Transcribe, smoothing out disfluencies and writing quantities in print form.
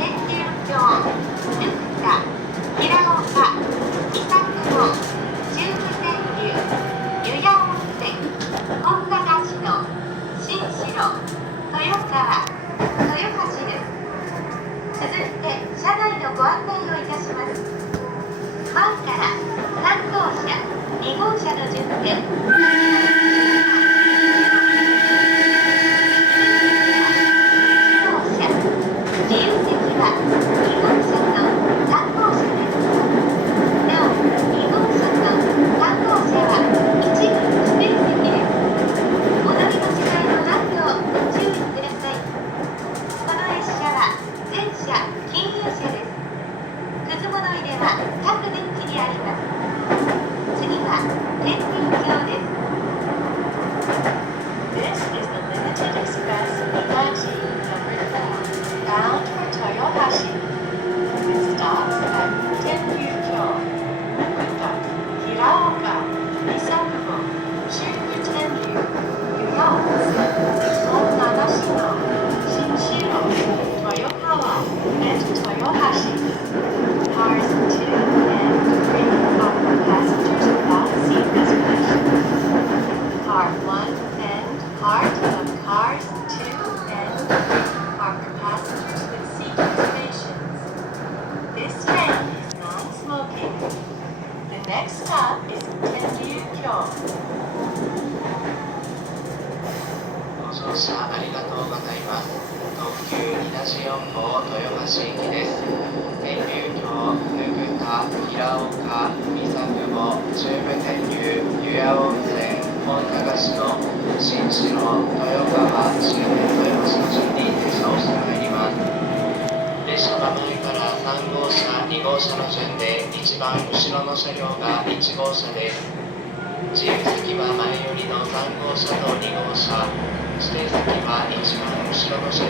天竜峡、ぬくた、平岡、伊佐久保、中部天竜、湯屋温泉、本長篠、新城、豊川、豊橋です。続いて車内のご案内をいたします。前から3号車、2号車の順で自由席は2号車と3号車です。なお、2号車と3号車は一部指定席です。お乗り間違いのないようご注意ください。この列車は全車禁煙車です。くず物入れは各デッキにあります。次は天竜峡です。This is the limited express Hitachi number 4, bound for Toyohashi. It stops at Tenryūkyō, Nukuta, Hiraoka, Misakumo, Shubu Tenryū, Yuya-onsen, Honagashino, Shinshiro, Toyokawa, and Toyohashi. Cars 2 and 3 are for passengers without seat reservation. Car 1 and part of cars 2 and 3 are for passengers with seat reservations. This train is non-smoking. The next stop is Tenryūkyō. ご乗車ありがとうございます。特急2-4号豊橋駅です。天竜峡、ぬくた、平岡、三佐久保、中部天竜、湯屋温泉、本長篠、新城、豊川、終点豊橋の順に停車をしてまいります。列車は前から3号車、2号車の順で一番後ろの車両が1号車です。自由席は前よりの3号車と2号車、指定席は一番後ろの車